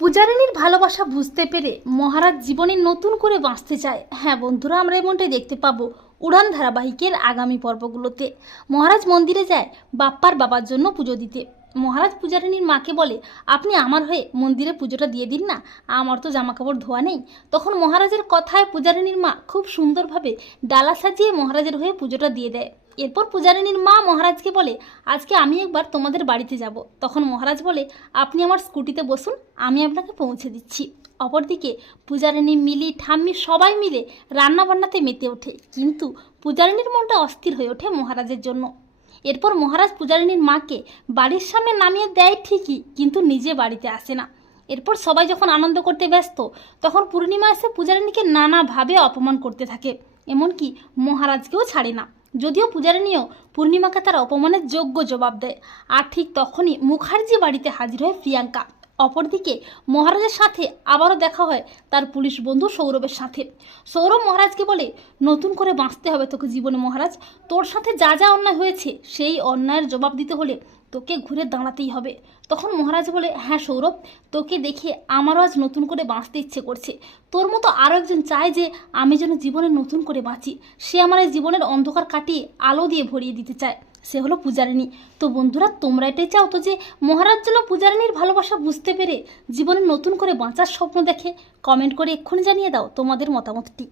পূজারিনীর ভালোবাসা বুঝতে পেরে মহারাজ জীবনে নতুন করে বাঁচতে চায়। হ্যাঁ বন্ধুরা, আমরা এমনটাই দেখতে পাবো উড়ান ধারাবাহিকের আগামী পর্বগুলোতে। মহারাজ মন্দিরে যায় বাপ্পার বাবার জন্য পুজো দিতে। মহারাজ পূজারিনীর মাকে বলে, আপনি আমার হয়ে মন্দিরে পুজোটা দিয়ে দিন না, আমার তো জামা কাপড় ধোয়া নেই। তখন মহারাজের কথায় পূজারিনীর মা খুব সুন্দরভাবে ডালা সাজিয়ে মহারাজের হয়ে পুজোটা দিয়ে দেয়। এরপর পূজারিনীর মা মহারাজকে বলে, আজকে আমি একবার তোমাদের বাড়িতে যাব। তখন মহারাজ বলে, আপনি আমার স্কুটিতে বসুন, আমি আপনাকে পৌঁছে দিচ্ছি। অপরদিকে পূজারিনী মিলি, ঠাম্মি সবাই মিলে রান্নাবান্নাতে মেতে ওঠে। কিন্তু পূজারিনীর মনটা অস্থির হয়ে ওঠে মহারাজের জন্য। এরপর মহারাজ পূজারিনীর মাকে বাড়ির সামনে নামিয়ে দেয় ঠিকই, কিন্তু নিজে বাড়িতে আসে না। এরপর সবাই যখন আনন্দ করতে ব্যস্ত, তখন পূর্ণিমা এসে পূজারিনীকে নানাভাবে অপমান করতে থাকে। এমনকি মহারাজকেও ছাড়ে না। যদিও পূজারিনীও পূর্ণিমাকে তার অপমানের যোগ্য জবাব দেয়। আর ঠিক তখনই মুখার্জি বাড়িতে হাজির হয় প্রিয়াঙ্কা। অপরদিকে মহারাজের সাথে আবারও দেখা হয় তার পুলিশ বন্ধু সৌরভের সাথে। সৌরভ মহারাজকে বলে, নতুন করে বাঁচতে হবে তোকে জীবনে মহারাজ। তোর সাথে যা যা অন্যায় হয়েছে, সেই অন্যায়ের জবাব দিতে হলে তোকে ঘুরে দাঁড়াতেই হবে। তখন মহারাজ বলে হ্যাঁ সৌরভ, তোকে দেখে আমারও আজ নতুন করে বাঁচতে ইচ্ছে করছে। তোর মতো আরও একজন চায় যে আমি যেন জীবনে নতুন করে বাঁচি। সে আমার জীবনের অন্ধকার কাটিয়ে আলো দিয়ে ভরিয়ে দিতে চায়। সে হলো পূজারিণী। তো বন্ধুরা, তোমরা এটাই চাও তো যে মহারাজ যেন পূজারিণীর ভালোবাসা বুঝতে পেরে জীবনে নতুন করে বাঁচার স্বপ্ন দেখে। কমেন্ট করে এক্ষুনি জানিয়ে দাও তোমাদের মতামতটি।